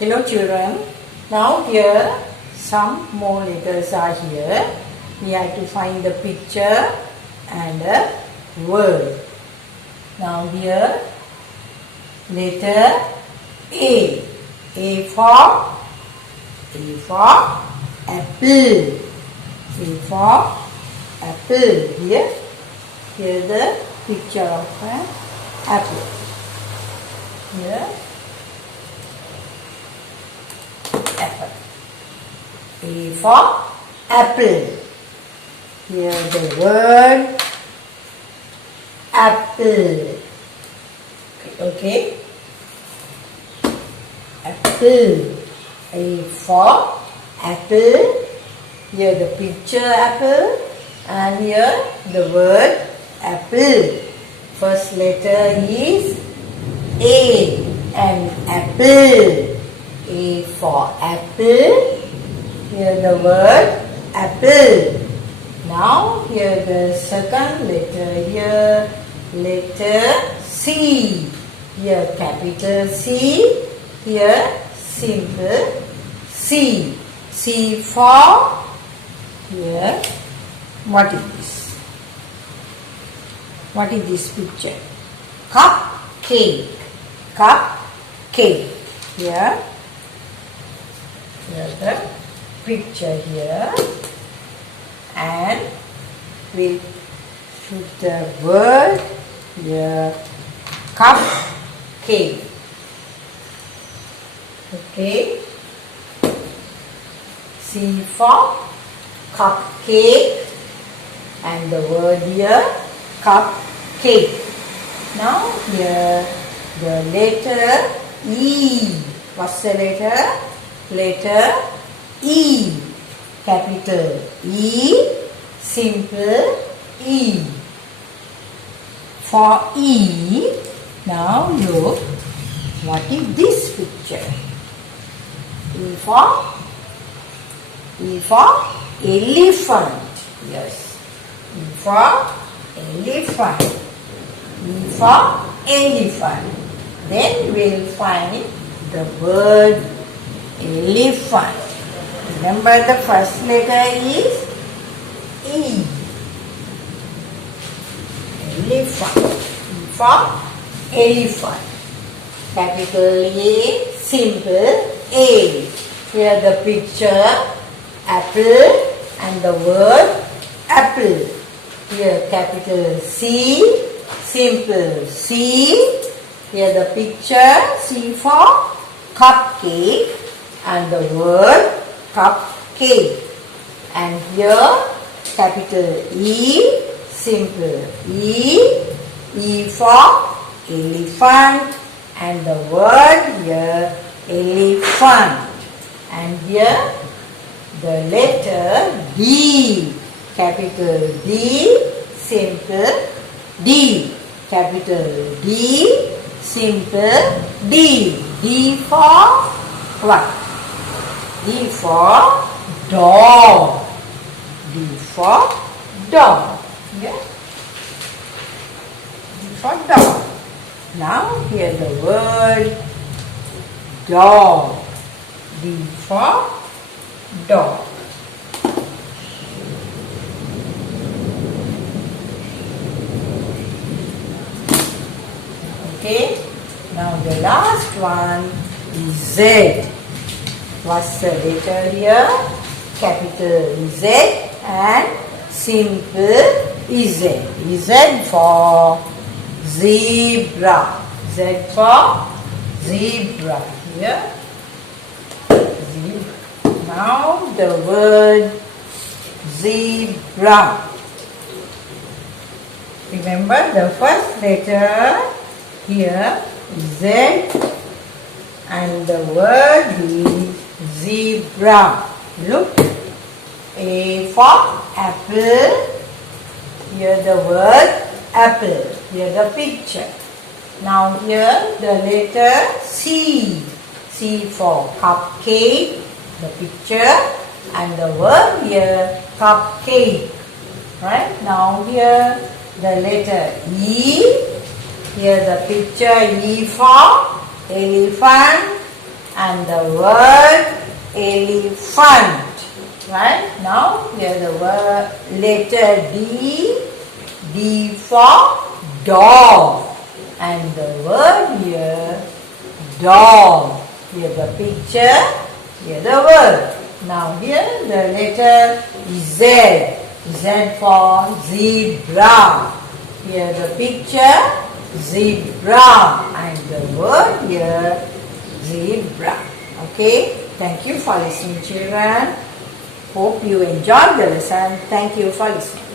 Hello children. Now here some more letters are here. We have to find the picture and a word. Now here letter A. A for apple. A for apple. Here the picture of an apple. Here apple. A for apple. Here the word apple. Okay. Apple. A for apple. Here the picture apple. And here the word apple. First letter is A. And apple. A for apple. Here the word apple. Now here the second letter. Here letter C. Here capital C. Here simple C. C for here. What is this? What is this picture? Cupcake. Cupcake. Here. Here's the picture here. And we put the word here. Cupcake. Okay. C for cupcake. And the word here cupcake. Now here the letter E. What's the letter? Letter E. Capital E. Simple E. For E. Now look. What is this picture? E for elephant. Yes. E for elephant. E for elephant. Then we'll find the word elephant. Remember the first letter is E. Elephant. E for elephant. Capital A, simple A. Here the picture apple and the word apple. Here capital C, simple C. Here the picture C for cupcake and the word cupcake. And here capital E, simple E. E for elephant and the word here elephant. And here the letter D. Capital D, simple D. Capital D, simple D. D for what? D for dog. D for dog. Yeah? D for dog. Now here the word dog. D for dog. Okay. Now the last one is Z. What's the letter here? Capital Z and simple Z. Z for zebra. Z for zebra. Here. Zebra. Now the word zebra. Remember the first letter here Z and the word is zebra. Look. A for apple. Here the word apple. Here the picture. Now here the letter C. C for cupcake. The picture and the word here cupcake. Right? Now here the letter E. Here the picture E for elephant and the word elephant. Right? Now here the word letter D. D for dog. And the word here dog. Here the picture. Here the word. Now here the letter Z. Z for zebra. Here the picture zebra. And the word here zebra. Okay. Thank you for listening, children. Hope you enjoyed the lesson. Thank you for listening.